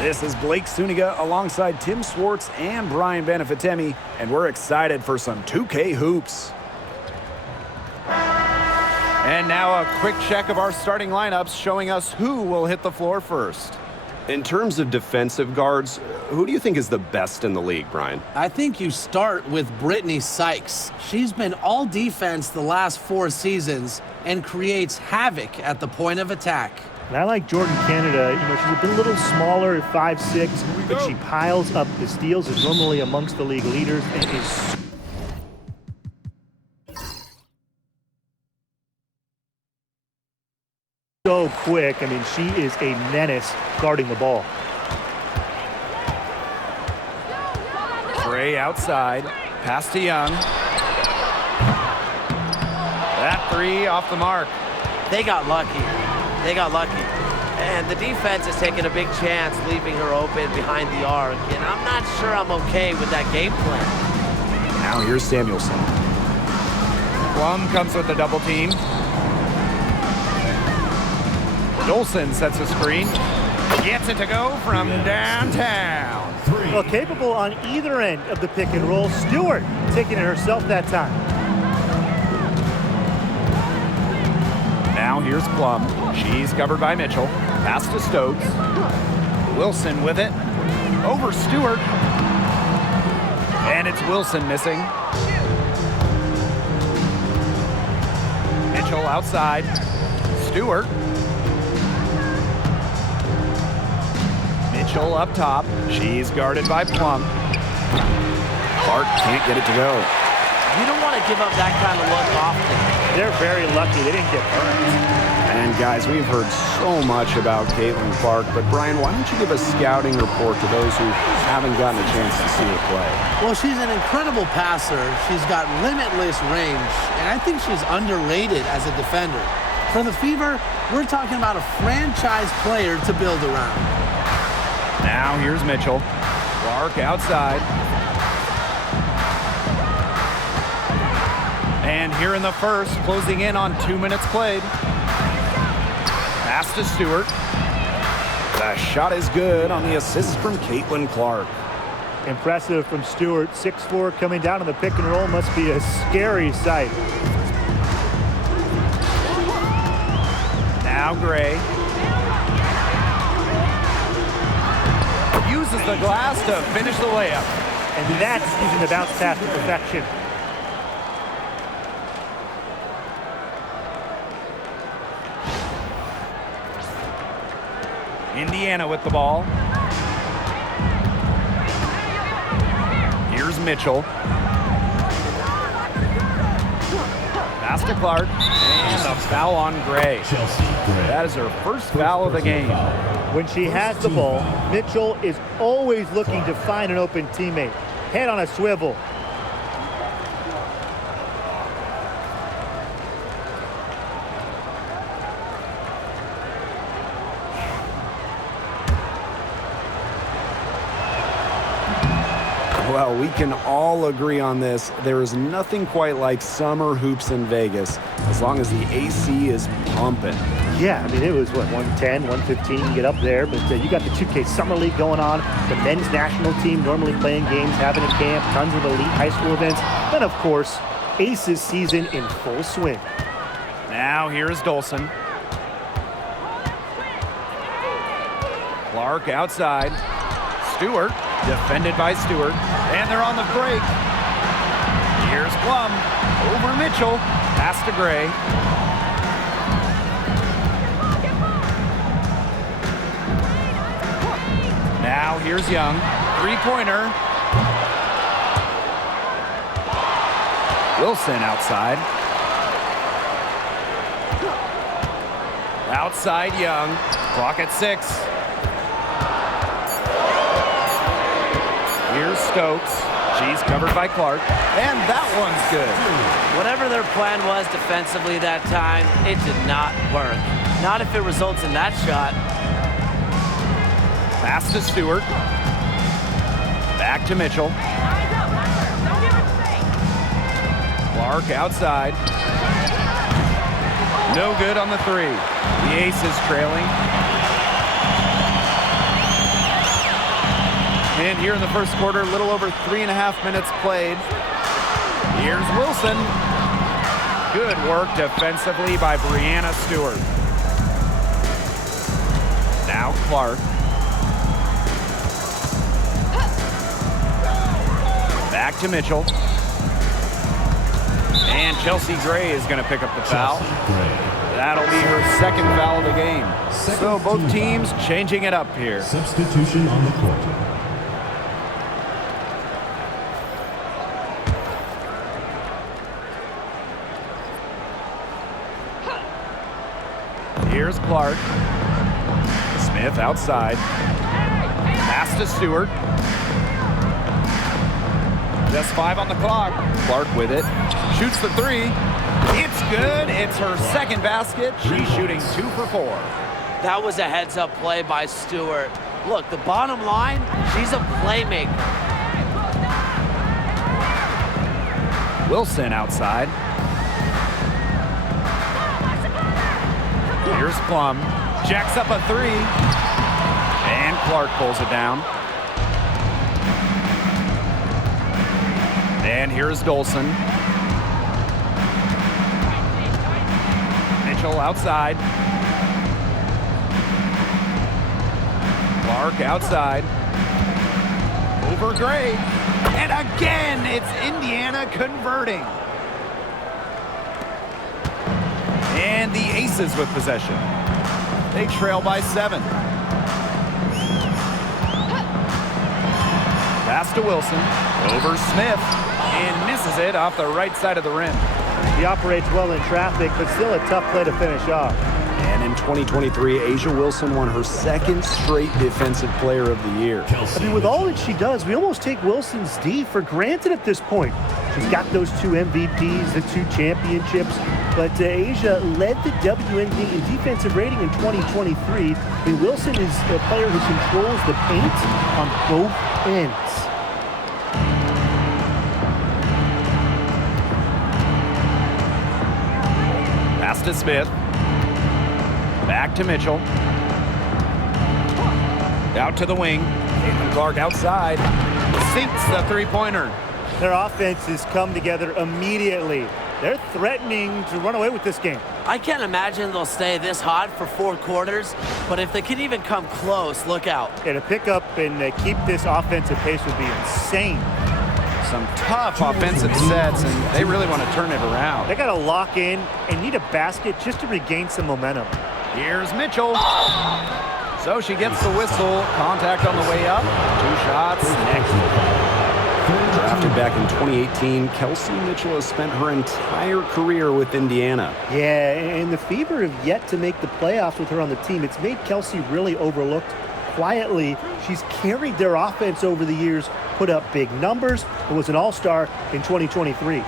This is Blake Suniga alongside Tim Swartz and Brian Benefitemi, and we're excited for some 2K hoops. And now a quick check of our starting lineups showing us who will hit the floor first. In terms of defensive guards, who do you think is the best in the league, Brian? I think you start with Brittany Sykes. She's been all defense the last 4 seasons and creates havoc at the point of attack. And I like Jordan Canada. She's a little smaller at 5'6", but she piles up the steals, is normally amongst the league leaders, and is so quick. I mean, she is a menace guarding the ball. Gray outside, pass to Young. That 3 off the mark. They got lucky. And the defense is taking a big chance, leaving her open behind the arc. And I'm not sure I'm okay with that game plan. Now here's Samuelson. Plum comes with a double team. Dolson sets a screen. Gets it to go from downtown. Well, capable on either end of the pick and roll. Stewart taking it herself that time. Now here's Plum. She's covered by Mitchell. Pass to Stokes. Wilson with it. Over Stewart. And it's Wilson missing. Mitchell outside. Stewart. Mitchell up top. She's guarded by Plum. Clark can't get it to go. You don't want to give up that kind of look often. They're very lucky they didn't get burned. And guys, we've heard so much about Caitlin Clark, but Brian, why don't you give a scouting report to those who haven't gotten a chance to see her play? Well, she's an incredible passer. She's got limitless range, and I think she's underrated as a defender. For the Fever, we're talking about a franchise player to build around. Now here's Mitchell. Clark outside. And here in the first, closing in on 2 minutes played. Pass to Stewart. The shot is good on the assist from Caitlin Clark. Impressive from Stewart. 6'4", coming down on the pick and roll must be a scary sight. Now Gray. Uses the glass to finish the layup. And that's using the bounce pass to perfection. Indiana with the ball. Here's Mitchell. Pass to Clark. And a foul on Gray. That is her first foul of the game. When she has the ball, Mitchell is always looking to find an open teammate. Head on a swivel. Well, we can all agree on this. There is nothing quite like summer hoops in Vegas, as long as the AC is pumping. Yeah, I mean, it was, 110, 115, you get up there, but you got the 2K Summer League going on, the men's national team normally playing games, having a camp, tons of elite high school events, and of course, Aces season in full swing. Now here's Dolson. Clark outside. Stewart, defended by Stewart, and they're on the break. Here's Plum, over Mitchell, pass to Gray. Now here's Young, three-pointer. Wilson outside. Outside Young, clock at 6. Here's Stokes. She's covered by Clark. And that one's good. Whatever their plan was defensively that time, it did not work. Not if it results in that shot. Pass to Stewart. Back to Mitchell. Clark outside. No good on the 3. The Aces trailing. And here in the first quarter, a little over 3.5 minutes played. Here's Wilson. Good work defensively by Breanna Stewart. Now Clark. Back to Mitchell. And Chelsea Gray is going to pick up the foul. That'll be her second foul of the game. So both teams changing it up here. Substitution on the court. Here's Clark. Smith outside. Pass to Stewart. Just 5 on the clock. Clark with it. Shoots the 3. It's good. It's her second basket. She's shooting 2 for 4. That was a heads-up play by Stewart. Look, the bottom line, she's a playmaker. Wilson outside. Here's Plum. Jacks up a 3. And Clark pulls it down. And here's Dolson. Mitchell outside. Clark outside. Over Gray. And again, it's Indiana converting. And the Aces with possession. They trail by 7. Pass to Wilson. Over Smith. And misses it off the right side of the rim. He operates well in traffic, but still a tough play to finish off. And in 2023, A'ja Wilson won her second straight Defensive Player of the Year. I mean, with all that she does, we almost take Wilson's D for granted at this point. She's got those 2 MVPs, the 2 championships, but A'ja led the WNBA in defensive rating in 2023. I mean, Wilson is a player who controls the paint on both ends. Pass to Smith. Back to Mitchell. Out to the wing. Caitlin Clark outside. Sinks the 3-pointer. Their offense has come together immediately. They're threatening to run away with this game. I can't imagine they'll stay this hot for 4 quarters, but if they can even come close, look out. Yeah, to pick up and keep this offensive pace would be insane. Some tough offensive sets, and they really want to turn it around. They got to lock in and need a basket just to regain some momentum. Here's Mitchell. So she gets the whistle. Contact on the way up. 2 shots next. Drafted back in 2018, Kelsey Mitchell has spent her entire career with Indiana. Yeah, and the Fever have yet to make the playoffs with her on the team. It's made Kelsey really overlooked. Quietly, she's carried their offense over the years, put up big numbers, and was an all-star in 2023.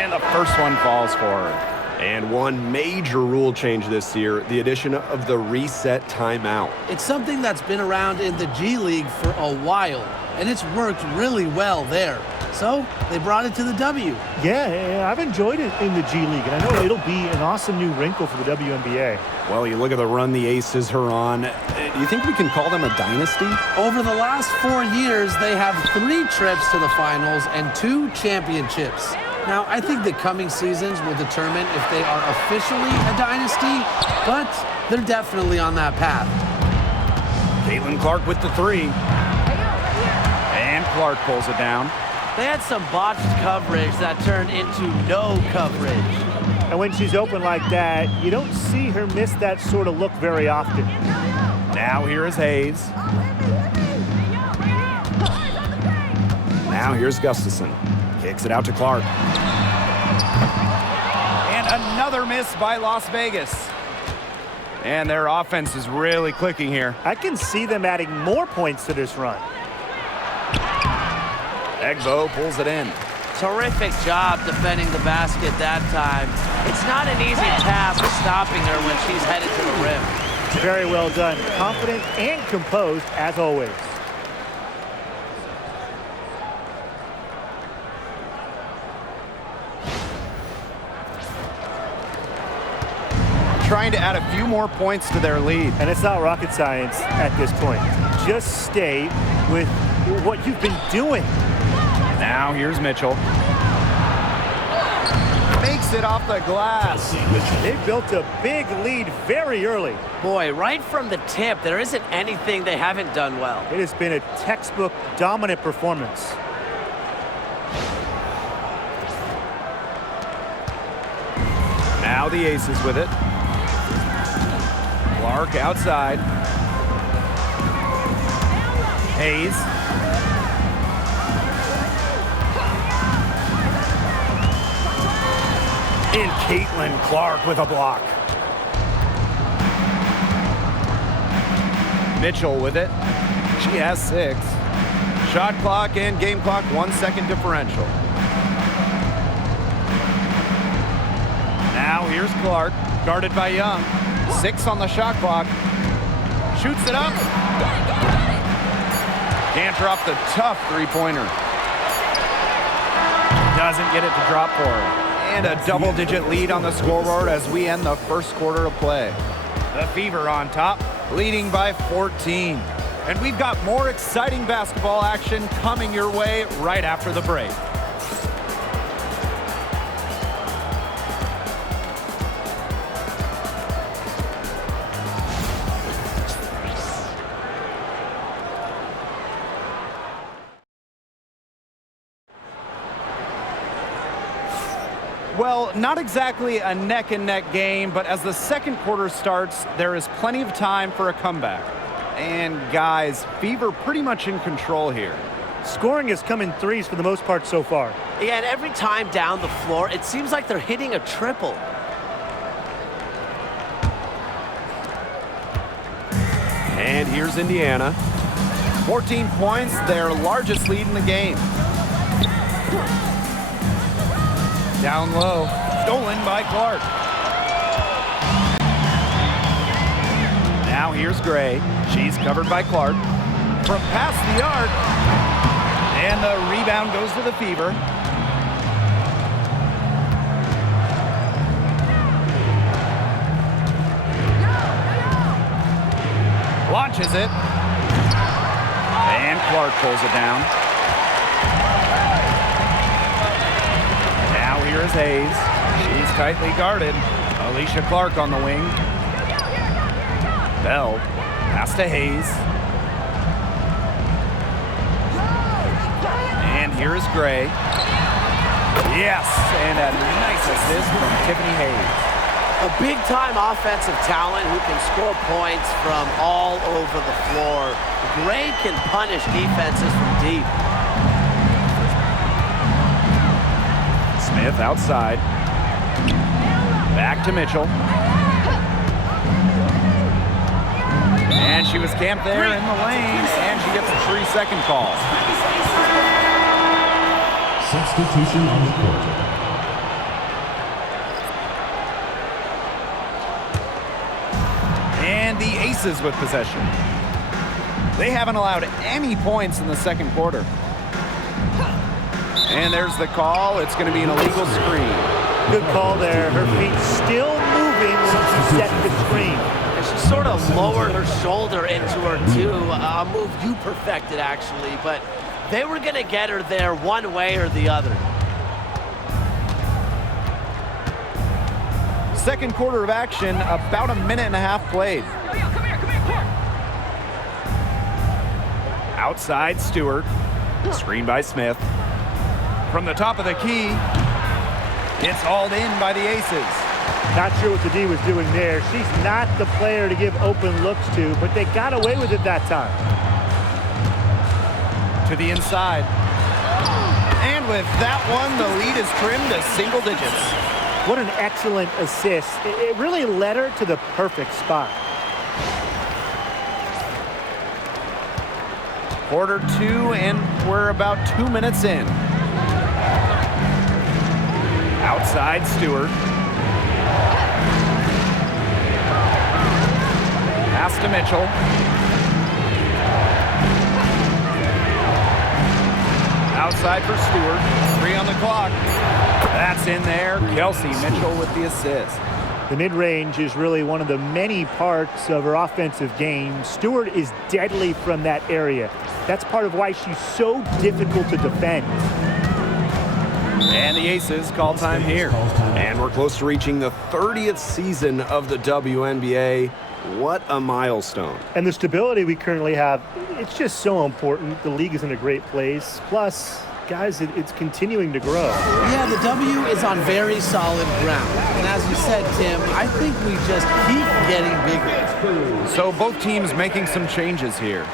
And the first one falls for her. And one major rule change this year, the addition of the reset timeout. It's something that's been around in the G League for a while, and it's worked really well there. So they brought it to the W. Yeah, I've enjoyed it in the G League, and I know it'll be an awesome new wrinkle for the WNBA. Well, you look at the run the Aces are on. Do you think we can call them a dynasty? Over the last 4 years, they have 3 trips to the finals and 2 championships. Now, I think the coming seasons will determine if they are officially a dynasty, but they're definitely on that path. Caitlin Clark with the 3. And Clark pulls it down. They had some botched coverage that turned into no coverage. And when she's open like that, you don't see her miss that sort of look very often. Now here is Hayes. Now here's Gustafson. Kicks it out to Clark. And another miss by Las Vegas. And their offense is really clicking here. I can see them adding more points to this run. Egbo pulls it in. Terrific job defending the basket that time. It's not an easy task stopping her when she's headed to the rim. Very well done. Confident and composed as always. trying to add a few more points to their lead. And it's not rocket science at this point. Just stay with what you've been doing. Now here's Mitchell. Makes it off the glass. They built a big lead very early. Boy, right from the tip, there isn't anything they haven't done well. It has been a textbook dominant performance. Now the Aces with it. Clark outside. Hayes. And Caitlin Clark with a block. Mitchell with it. She has 6. Shot clock and game clock 1 second differential. Now here's Clark, guarded by Young. 6 on the shot clock. Shoots it up. Can't drop the tough three-pointer. Doesn't get it to drop for her. And a double-digit lead on the scoreboard as we end the first quarter of play. The Fever on top, leading by 14. And we've got more exciting basketball action coming your way right after the break. Well, not exactly a neck-and-neck game, but as the second quarter starts, there is plenty of time for a comeback. And guys, Fever pretty much in control here. Scoring has come in threes for the most part so far. Yeah, and every time down the floor, it seems like they're hitting a triple. And here's Indiana. 14 points, their largest lead in the game. Down low, stolen by Clark. Now here's Gray. She's covered by Clark. From past the arc, and the rebound goes to the Fever. Launches it. And Clark pulls it down. Now here is Hayes. She's tightly guarded. Alicia Clark on the wing. Bell pass to Hayes. And here is Gray. Yes, and a nice assist from Tiffany Hayes. A big-time offensive talent who can score points from all over the floor. Gray can punish defenses from deep. Smith outside. Back to Mitchell. And she was camped there in the lane, and she gets a 3-second call. Substitution on the court. And the Aces with possession. They haven't allowed any points in the second quarter. And there's the call. It's going to be an illegal screen. Good call there. Her feet still moving when she set the screen. And she sort of lowered her shoulder into her, too. A move you perfected, actually. But they were going to get her there one way or the other. Second quarter of action, about a minute and a half played. Outside, Stewart. Screen by Smith. From the top of the key, it's hauled in by the Aces. Not sure what the D was doing there. She's not the player to give open looks to, but they got away with it that time. To the inside. And with that one, the lead is trimmed to single digits. What an excellent assist. It really led her to the perfect spot. Quarter 2, and we're about 2 minutes in. Outside, Stewart. Pass to Mitchell. Outside for Stewart. 3 on the clock. That's in there. Kelsey Mitchell with the assist. The mid-range is really one of the many parts of her offensive game. Stewart is deadly from that area. That's part of why she's so difficult to defend. And the Aces call time here. And we're close to reaching the 30th season of the WNBA. What a milestone. And the stability we currently have, it's just so important. The league is in a great place. Plus, guys, it's continuing to grow. Yeah, the W is on very solid ground. And as you said, Tim, I think we just keep getting bigger. So both teams making some changes here.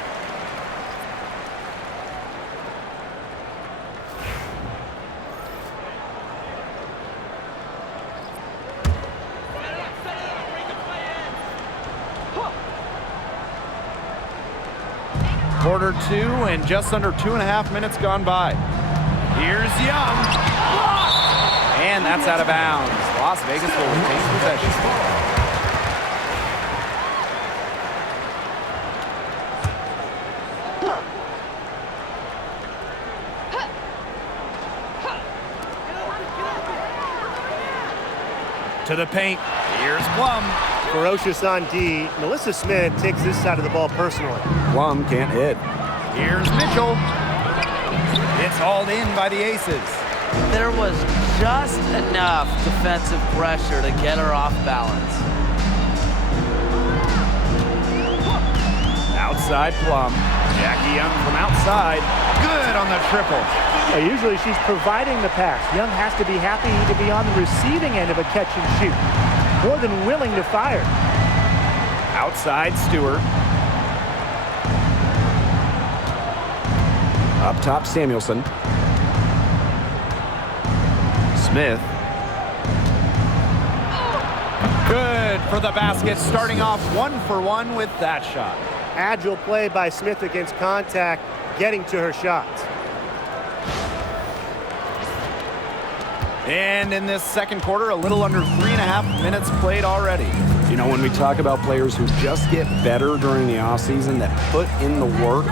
Quarter 2 and just under 2.5 minutes gone by. Here's Young. And that's out of bounds. Las Vegas will retain possession. To the paint. Here's Plum. Ferocious on D. Melissa Smith takes this side of the ball personally. Plum can't hit. Here's Mitchell. It's hauled in by the Aces. There was just enough defensive pressure to get her off balance. Outside Plum. Jackie Young from outside. Good on the triple. Usually she's providing the pass. Young has to be happy to be on the receiving end of a catch and shoot. More than willing to fire. Outside Stewart. Up top, Samuelson. Smith. Good for the basket, starting off 1-for-1 with that shot. Agile play by Smith against contact, getting to her shots. And in this second quarter, a little under 3.5 minutes played already. You know, when we talk about players who just get better during the offseason, that put in the work,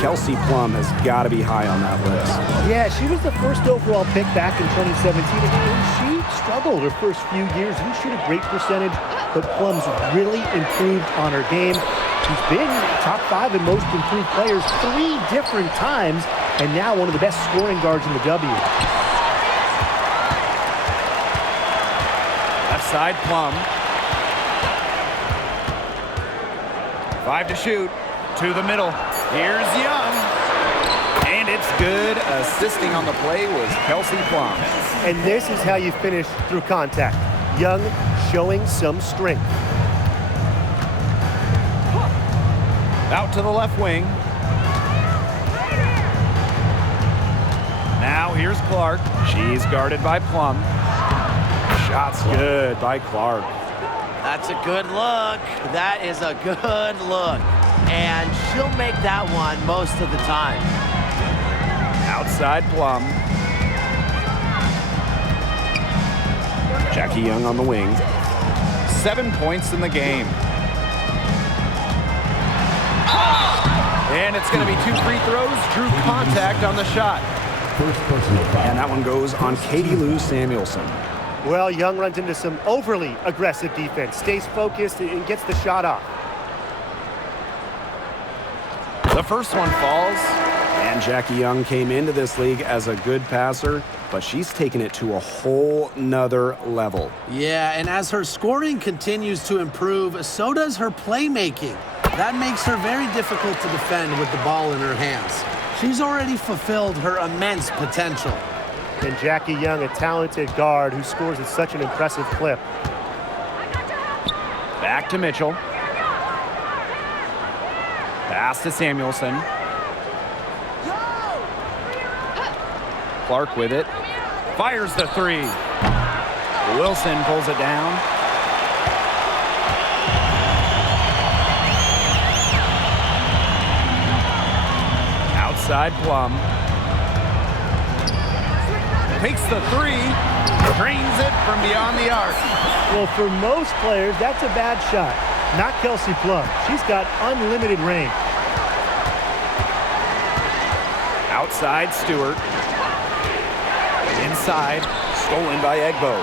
Kelsey Plum has got to be high on that list. Yeah, she was the first overall pick back in 2017. And she struggled her first few years. Didn't shoot a great percentage, but Plum's really improved on her game. She's been top 5 in most improved players 3 different times, and now one of the best scoring guards in the W. Left side, Plum. 5 to shoot. To the middle. Here's Young. And it's good. Assisting on the play was Kelsey Plum. And this is how you finish through contact. Young showing some strength. Out to the left wing. Now here's Clark. She's guarded by Plum. Shot's good by Clark. That's a good look. That is a good look. And she'll make that one most of the time. Outside Plum. Jackie Young on the wing. 7 points in the game. And it's going to be 2 free throws. Drew contact on the shot. First personal foul. And that one goes on Katie Lou Samuelson. Well, Young runs into some overly aggressive defense, stays focused, and gets the shot off. The first one falls. And Jackie Young came into this league as a good passer, but she's taken it to a whole nother level. Yeah, and as her scoring continues to improve, so does her playmaking. That makes her very difficult to defend with the ball in her hands. She's already fulfilled her immense potential. And Jackie Young, a talented guard who scores at such an impressive clip. Back to Mitchell. Pass to Samuelson. Clark with it. Fires the 3. Wilson pulls it down. Outside Plum. Takes the 3. Drains it from beyond the arc. Well, for most players, that's a bad shot. Not Kelsey Plum. She's got unlimited range. Outside Stewart. Inside. Stolen by Egbo.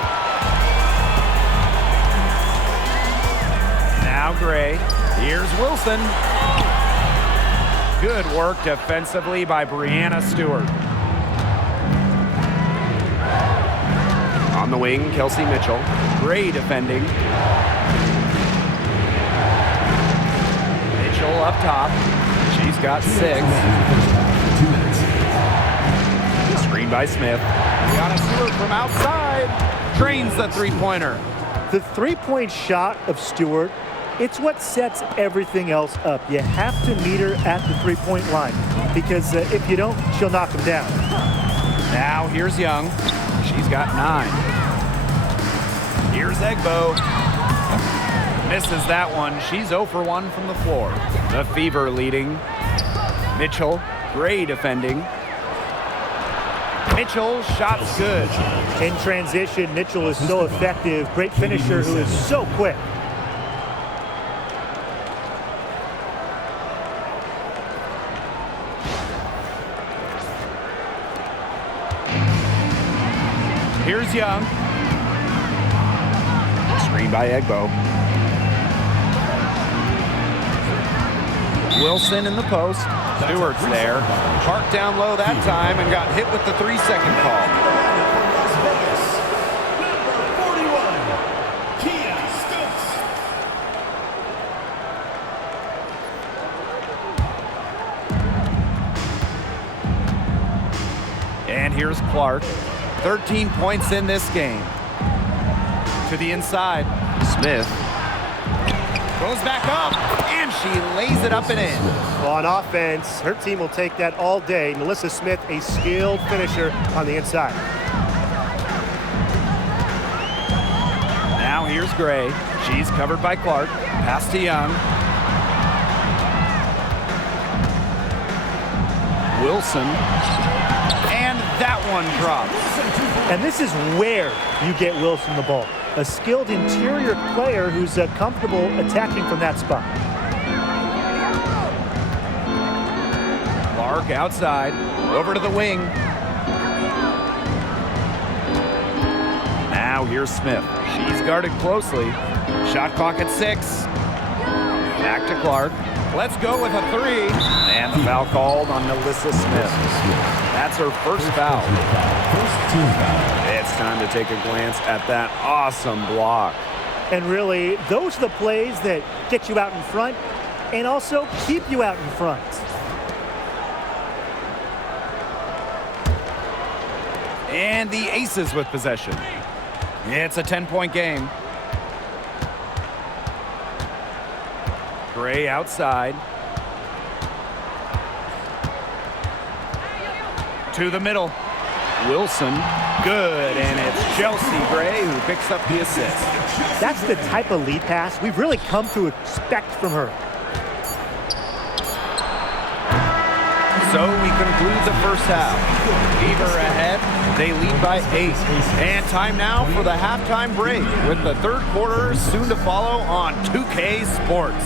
Now Gray. Here's Wilson. Good work defensively by Brianna Stewart. On the wing, Kelsey Mitchell. Gray defending. Mitchell up top. She's got 6. 2 minutes. Screen by Smith. Brianna Stewart from outside. Trains the three-pointer. The three-point shot of Stewart, it's what sets everything else up. You have to meet her at the three-point line because if you don't, she'll knock him down. Now here's Young. She's got 9. Here's Egbo. Misses that one. She's 0 for 1 from the floor. The Fever leading. Mitchell. Gray defending. Mitchell, shots good. In transition, Mitchell is so effective. Great finisher who is so quick. Here's Young. Screen by Egbo. Wilson in the post. Stewart's there. Parked down low that time and got hit with the 3-second call. Las Vegas, number 41, Kia Stokes. And here's Clark. 13 points in this game. To the inside. Smith. Goes back up, and she lays it up and in. Well, on offense, her team will take that all day. Melissa Smith, a skilled finisher on the inside. Now here's Gray. She's covered by Clark. Pass to Young. Wilson. And that one drops. And this is where you get Wilson the ball. A skilled interior player who's comfortable attacking from that spot. Clark outside. Over to the wing. Now here's Smith. She's guarded closely. Shot clock at 6. Back to Clark. Let's go with a 3. And the foul called on Melissa Smith. That's her first foul. First team foul. It's time to take a glance at that awesome block. And really, those are the plays that get you out in front and also keep you out in front. And the Aces with possession. It's a 10-point game. Gray outside. To the middle. Wilson, good, and it's Chelsea Gray who picks up the assist. That's the type of lead pass we've really come to expect from her. So we conclude the first half. Fever ahead, they lead by 8. And time now for the halftime break with the third quarter soon to follow on 2K Sports.